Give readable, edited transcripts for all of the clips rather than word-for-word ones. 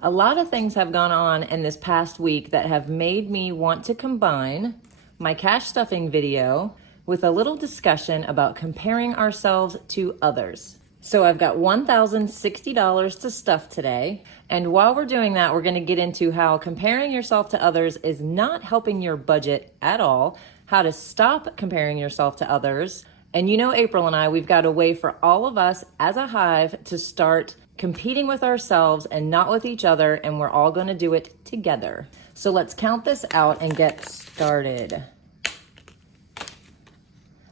A lot of things have gone on in this past week that have made me want to combine my cash stuffing video with a little discussion about comparing ourselves to others. So I've got $1,060 to stuff today. And while we're doing that, we're gonna get into how comparing yourself to others is not helping your budget at all, how to stop comparing yourself to others. And you know, April and I, we've got a way for all of us as a hive to start competing with ourselves and not with each other, and we're all gonna do it together. So let's count this out and get started.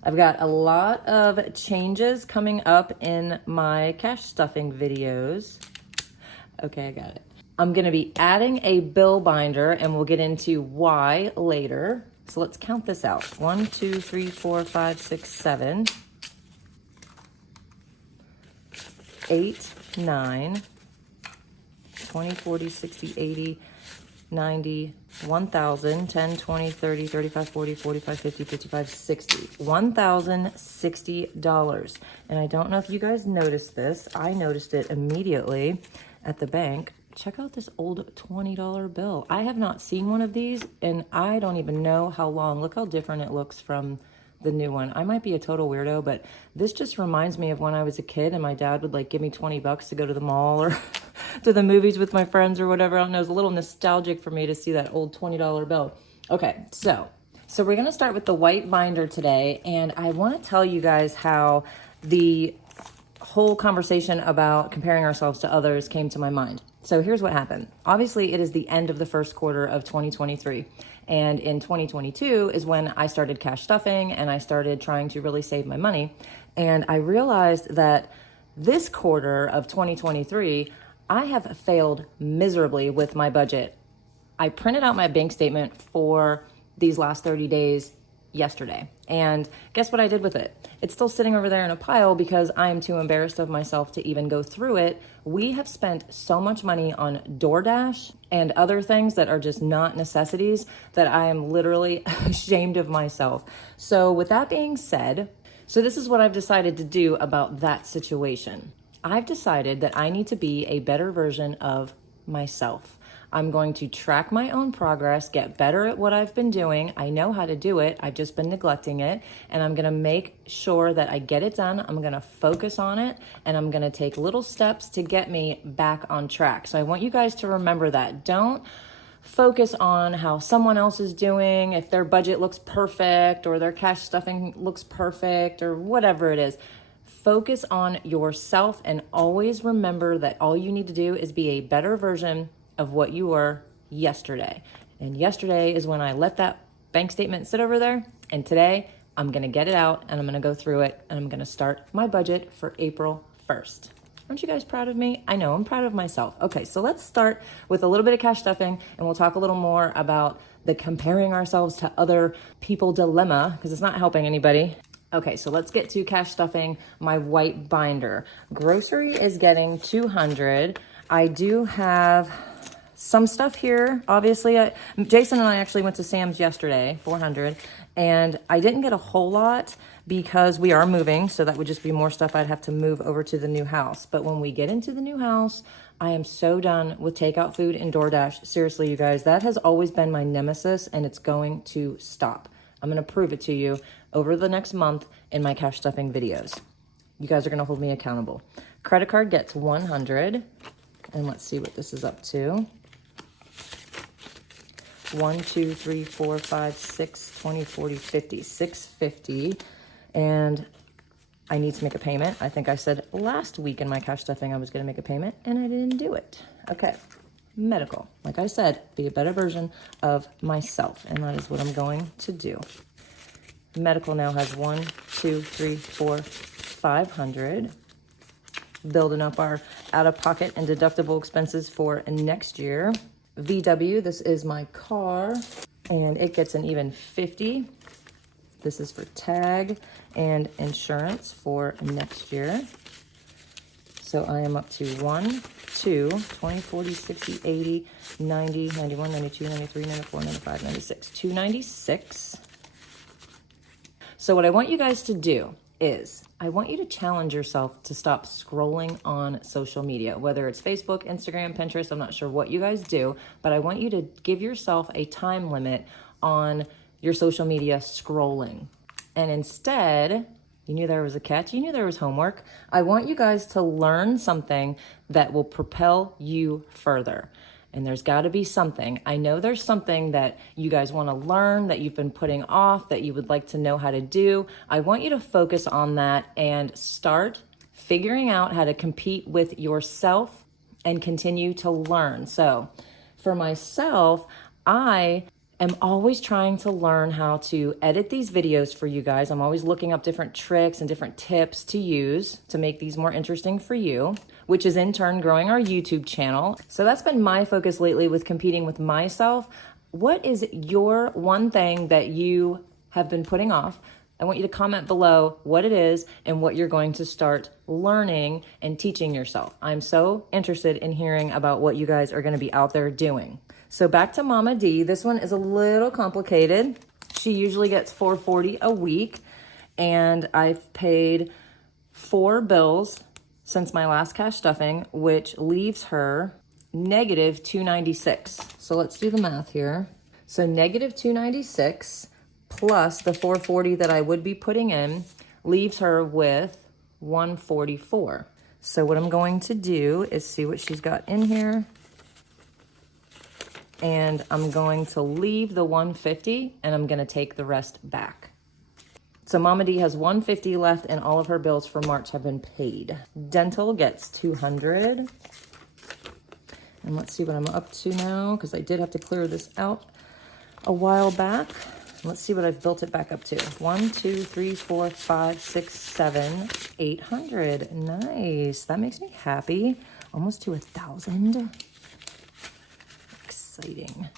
I've got a lot of changes coming up in my cash stuffing videos. Okay, I got it. I'm gonna be adding a bill binder and we'll get into why later. So let's count this out. 1, 2, 3, 4, 5, 6, 7, 8, 9, 20, 40, 60, 80, 90, 1,000, 10, 20, 30, 35, 40, 45, 50, 55, 60. $1,060. And I don't know if you guys noticed this. I noticed it immediately at the bank. Check out this old $20 bill. I have not seen one of these and I don't even know how long. Look how different it looks from the new one. I might be a total weirdo, but this just reminds me of when I was a kid and my dad would like give me 20 bucks to go to the mall or to the movies with my friends or whatever. I don't know. It's a little nostalgic for me to see that old $20 bill. Okay, so we're gonna start with the white binder today, and I wanna tell you guys how the whole conversation about comparing ourselves to others came to my mind. So here's what happened. Obviously, it is the end of the first quarter of 2023. And in 2022 is when I started cash stuffing and I started trying to really save my money. And I realized that this quarter of 2023, I have failed miserably with my budget. I printed out my bank statement for these last 30 days yesterday. And guess what I did with it? It's still sitting over there in a pile because I am too embarrassed of myself to even go through it. We have spent so much money on DoorDash and other things that are just not necessities that I am literally ashamed of myself. So with that being said, so this is what I've decided to do about that situation. I've decided that I need to be a better version of myself. I'm going to track my own progress, get better at what I've been doing. I know how to do it. I've just been neglecting it. And I'm going to make sure that I get it done. I'm going to focus on it. And I'm going to take little steps to get me back on track. So I want you guys to remember that. Don't focus on how someone else is doing, if their budget looks perfect or their cash stuffing looks perfect or whatever it is. Focus on yourself and always remember that all you need to do is be a better version of what you were yesterday. And yesterday is when I let that bank statement sit over there. And today I'm gonna get it out and I'm gonna go through it and I'm gonna start my budget for April 1st. Aren't you guys proud of me? I know, I'm proud of myself. Okay, so let's start with a little bit of cash stuffing and we'll talk a little more about the comparing ourselves to other people dilemma because it's not helping anybody. Okay, so let's get to cash stuffing my white binder. Grocery is getting $200. I do have some stuff here. Obviously, Jason and I actually went to Sam's yesterday, $400, and I didn't get a whole lot because we are moving, so that would just be more stuff I'd have to move over to the new house. But when we get into the new house, I am so done with takeout food and DoorDash. Seriously, you guys, that has always been my nemesis, and it's going to stop. I'm gonna prove it to you over the next month in my cash stuffing videos. You guys are gonna hold me accountable. Credit card gets $100, and let's see what this is up to. 1, 2, 3, 4, 5, 6, 20, 40, 50, $650. And I need to make a payment. I think I said last week in my cash stuffing I was gonna make a payment and I didn't do it. Okay, medical. Like I said, be a better version of myself, and that is what I'm going to do. Medical now has 1, 2, 3, 4, 500. Building up our out-of-pocket and deductible expenses for next year. VW, this is my car, and it gets an even 50. This is for tag and insurance for next year. So I am up to 1, 2, 20, 40, 60, 80, 90, 91, 92, 93, 94, 95, 96, 296. So what I want you guys to do is I want you to challenge yourself to stop scrolling on social media, whether it's Facebook, Instagram, Pinterest. I'm not sure what you guys do, but I want you to give yourself a time limit on your social media scrolling. And instead, you knew there was a catch, you knew there was homework. I want you guys to learn something that will propel you further. And there's got to be something. I know there's something that you guys want to learn, that you've been putting off, that you would like to know how to do. I want you to focus on that and start figuring out how to compete with yourself and continue to learn. So for myself, I am always trying to learn how to edit these videos for you guys. I'm always looking up different tricks and different tips to use to make these more interesting for you, which is in turn growing our YouTube channel. So that's been my focus lately with competing with myself. What is your one thing that you have been putting off? I want you to comment below what it is and what you're going to start learning and teaching yourself. I'm so interested in hearing about what you guys are going to be out there doing. So back to Mama D. This one is a little complicated. She usually gets $4.40 a week, and I've paid 4 bills since my last cash stuffing, which leaves her negative $296. So let's do the math here. So negative $296 plus the $4.40 that I would be putting in leaves her with $144. So what I'm going to do is see what she's got in here. And I'm going to leave the $150 and I'm going to take the rest back. So Mama D has $150 left and all of her bills for March have been paid. Dental gets $200. And let's see what I'm up to now, because I did have to clear this out a while back. Let's see what I've built it back up to. 1, 2, 3, 4, 5, 6, 7, 800. Nice. That makes me happy. Almost to 1,000. Exciting.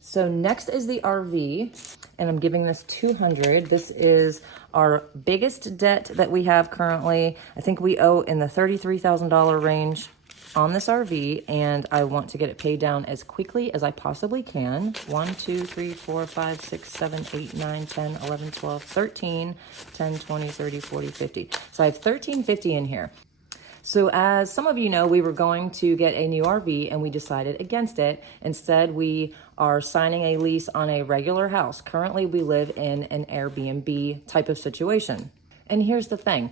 So next is the RV, and I'm giving this $200. This is our biggest debt that we have currently. I think we owe in the $33,000 range on this RV, and I want to get it paid down as quickly as I possibly can. 1, 2, 3, 4, 5, 6, 7, 8, 9, 10, 11, 12, 13, 10, 20, 30, 40, 50. So I have $1,350 in here. So as some of you know, we were going to get a new RV and we decided against it. Instead, we are signing a lease on a regular house. Currently, we live in an Airbnb type of situation. And here's the thing.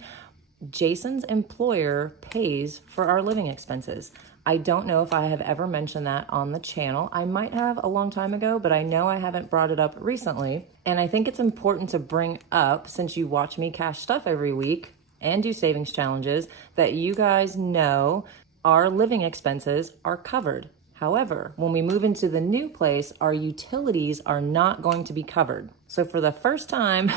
Jason's employer pays for our living expenses. I don't know if I have ever mentioned that on the channel. I might have a long time ago, but I know I haven't brought it up recently. And I think it's important to bring up, since you watch me cash stuff every week and do savings challenges, that you guys know our living expenses are covered. However, when we move into the new place, our utilities are not going to be covered. So for the first time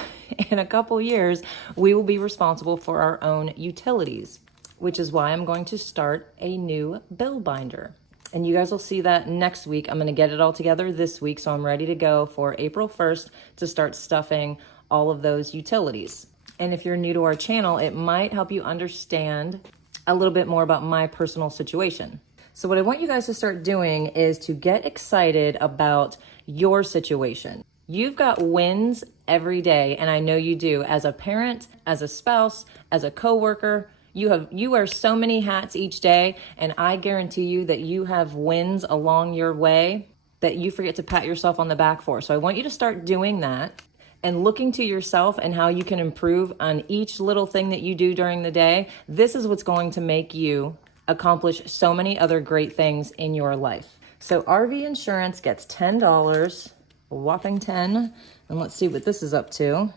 in a couple years, we will be responsible for our own utilities, which is why I'm going to start a new bill binder. And you guys will see that next week. I'm going to get it all together this week, so I'm ready to go for April 1st to start stuffing all of those utilities. And if you're new to our channel, it might help you understand a little bit more about my personal situation. So what I want you guys to start doing is to get excited about your situation. You've got wins every day, and I know you do. As a parent, as a spouse, as a coworker, you wear so many hats each day, and I guarantee you that you have wins along your way that you forget to pat yourself on the back for. So I want you to start doing that and looking to yourself and how you can improve on each little thing that you do during the day. This is what's going to make you accomplish so many other great things in your life. So RV insurance gets $10, a whopping 10. And let's see what this is up to.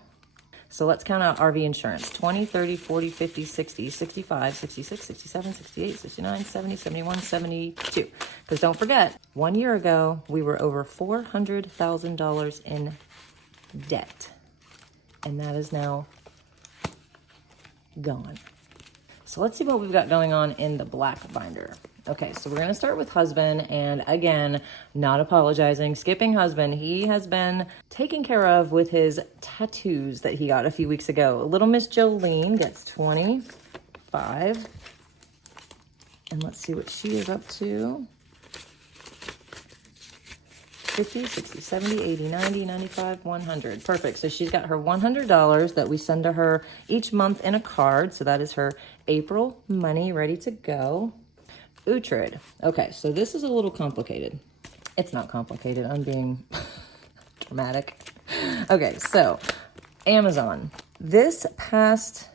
So let's count out RV insurance. 20, 30, 40, 50, 60, 65, 66, 67, 68, 69, 70, 71, 72. Because don't forget, 1 year ago, we were over $400,000 in debt, and that is now gone. So let's see what we've got going on in the black binder. Okay, so we're going to start with husband, and again, not apologizing, skipping husband. He has been taken care of with his tattoos that he got a few weeks ago. Little Miss Jolene gets 25, and let's see what she is up to. 50, 60, 70, 80, 90, 95, 100. Perfect. So she's got her $100 that we send to her each month in a card. So that is her April money ready to go. Utrid. Okay, so this is a little complicated. It's not complicated. I'm being dramatic. Okay, so Amazon. This past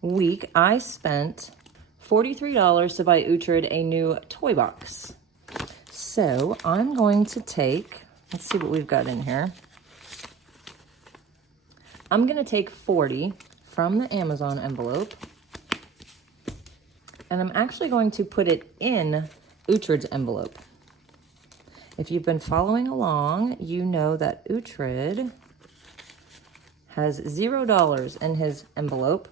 week, I spent $43 to buy Utrid a new toy box. So I'm going to take, let's see what we've got in here. I'm going to take 40 from the Amazon envelope, and I'm actually going to put it in Utrid's envelope. If you've been following along, you know that Utrid has $0 in his envelope.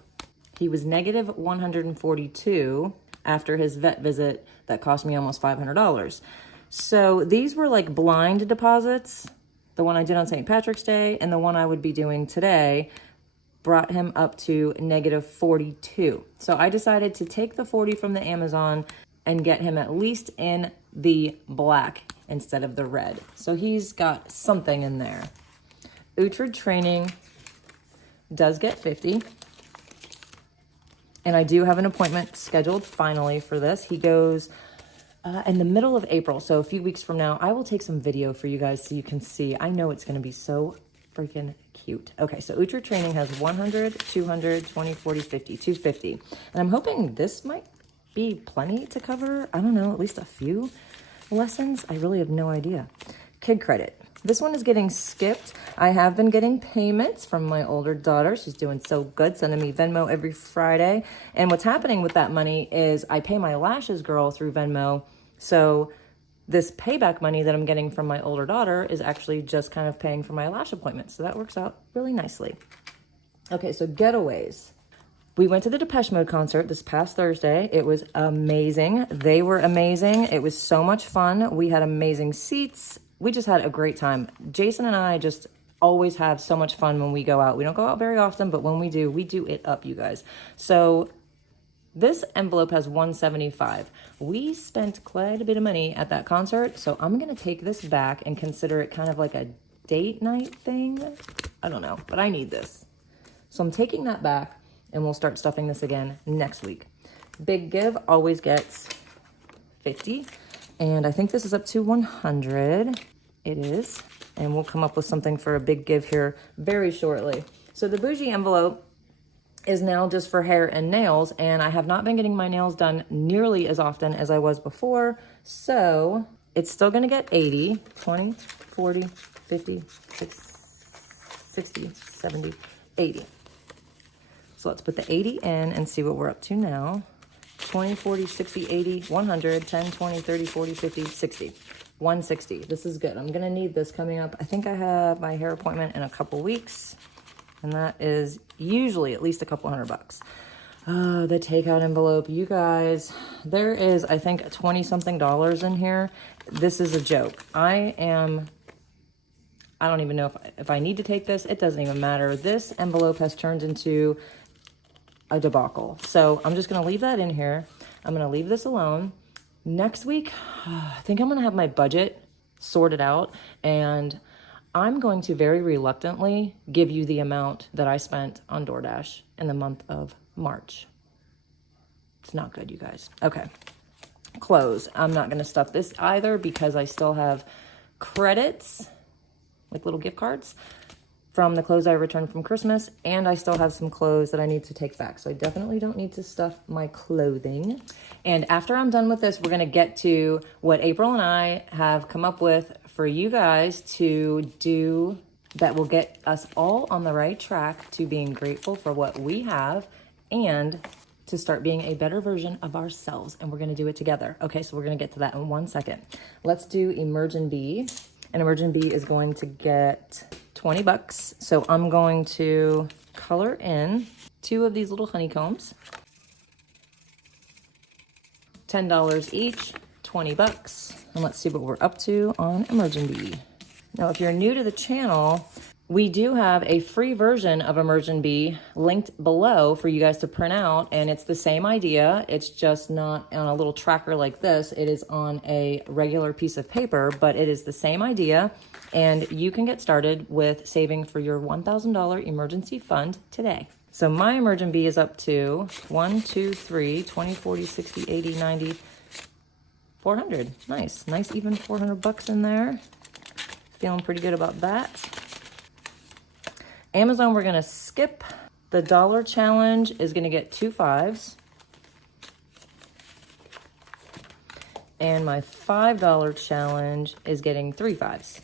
He was negative 142 after his vet visit that cost me almost $500. So these were like blind deposits. The one I did on St. Patrick's Day and the one I would be doing today brought him up to negative 42. So I decided to take the 40 from the Amazon and get him at least in the black instead of the red. So he's got something in there. Utrid training does get 50. And I do have an appointment scheduled finally for this. He goes in the middle of April, so a few weeks from now. I will take some video for you guys so you can see. I know it's going to be so freaking cute. Okay, so Utrid training has 100, 200, 20, 40, 50, 250. And I'm hoping this might be plenty to cover, I don't know, at least a few lessons. I really have no idea. Kid credit. This one is getting skipped. I have been getting payments from my older daughter. She's doing so good, sending me Venmo every Friday. And what's happening with that money is I pay my lashes girl through Venmo. So this payback money that I'm getting from my older daughter is actually just kind of paying for my lash appointments. So that works out really nicely. Okay, so getaways. We went to the Depeche Mode concert this past Thursday. It was amazing. They were amazing. It was so much fun. We had amazing seats. We just had a great time. Jason and I just always have so much fun when we go out. We don't go out very often, but when we do it up, you guys. So this envelope has $175. We spent quite a bit of money at that concert, so I'm going to take this back and consider it kind of like a date night thing. I don't know, but I need this. So I'm taking that back, and we'll start stuffing this again next week. Big Give always gets 50. And I think this is up to 100. It is. And we'll come up with something for a big give here very shortly. So the bougie envelope is now just for hair and nails. And I have not been getting my nails done nearly as often as I was before. So it's still going to get 80, 20, 40, 50, 60, 70, 80. So let's put the 80 in and see what we're up to now. 20, 40, 60, 80, 100, 10, 20, 30, 40, 50, 60. 160. This is good. I'm going to need this coming up. I think I have my hair appointment in a couple weeks. And that is usually at least a couple $100. Oh, the takeout envelope. You guys, there is, I think, $20-something in here. This is a joke. I don't even know if I need to take this. It doesn't even matter. This envelope has turned into a debacle. So I'm just going to leave that in here. I'm going to leave this alone. Next week, I think I'm going to have my budget sorted out, and I'm going to very reluctantly give you the amount that I spent on DoorDash in the month of March. It's not good, you guys. Okay. Clothes. I'm not going to stuff this either because I still have credits, like little gift cards, from the clothes I returned from Christmas, and I still have some clothes that I need to take back. So I definitely don't need to stuff my clothing. And after I'm done with this, we're gonna get to what April and I have come up with for you guys to do that will get us all on the right track to being grateful for what we have and to start being a better version of ourselves. And we're gonna do it together. Okay, so we're gonna get to that in 1 second. Let's do Immersion Bee. And Immersion Bee is going to get $20. So I'm going to color in 2 of these little honeycombs. $10 each, $20. And let's see what we're up to on Immersion Bee. Now, if you're new to the channel, We do have a free version of Immersion Bee linked below for you guys to print out, and it's the same idea. It's just not on a little tracker like this. It is on a regular piece of paper, but it is the same idea, and you can get started with saving for your $1,000 emergency fund today. So my Immersion Bee is up to 1, 2, 3, 20, 40, 60, 80, 90, 400. Nice even 400 bucks in there. Feeling pretty good about that. Amazon, we're gonna skip. The dollar challenge is gonna get 2 5s. And my $5 challenge is getting 3 5s.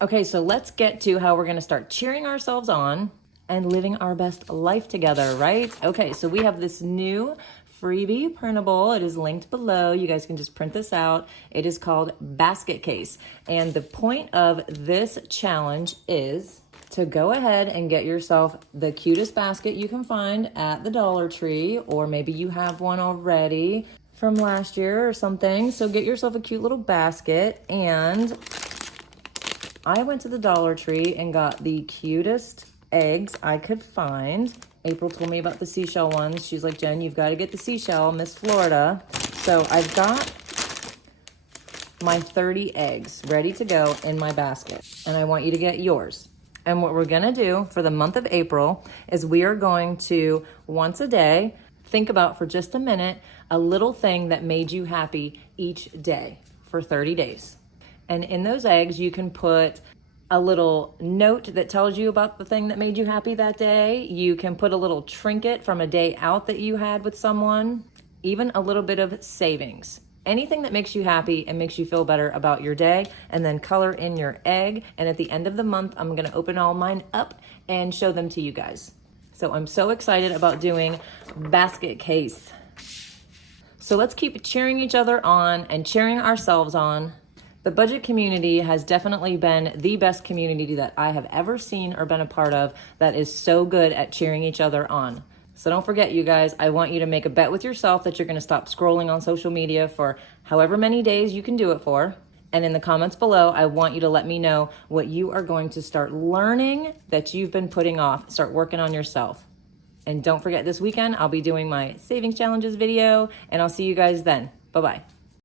Okay, so let's get to how we're gonna start cheering ourselves on and living our best life together, right? Okay, so we have this new freebie printable. It is linked below. You guys can just print this out. It is called Basket Case. And the point of this challenge is to go ahead and get yourself the cutest basket you can find at the Dollar Tree, or maybe you have one already from last year or something. So get yourself a cute little basket. And I went to the Dollar Tree and got the cutest eggs I could find. April told me about the seashell ones. She's like, Jen, you've got to get the seashell, Miss Florida. So I've got my 30 eggs ready to go in my basket, and I want you to get yours. And what we're gonna do for the month of April is we are going to, once a day, think about for just a minute, a little thing that made you happy each day for 30 days. And in those eggs, you can put a little note that tells you about the thing that made you happy that day. You can put a little trinket from a day out that you had with someone, even a little bit of savings. Anything that makes you happy and makes you feel better about your day, and then color in your egg. And at the end of the month, I'm gonna open all mine up and show them to you guys. So I'm so excited about doing Basket Case. So let's keep cheering each other on and cheering ourselves on. The budget community has definitely been the best community that I have ever seen or been a part of that is so good at cheering each other on. So don't forget, you guys, I want you to make a bet with yourself that you're going to stop scrolling on social media for however many days you can do it for. And in the comments below, I want you to let me know what you are going to start learning that you've been putting off. Start working on yourself. And don't forget, this weekend, I'll be doing my savings challenges video, and I'll see you guys then. Bye-bye.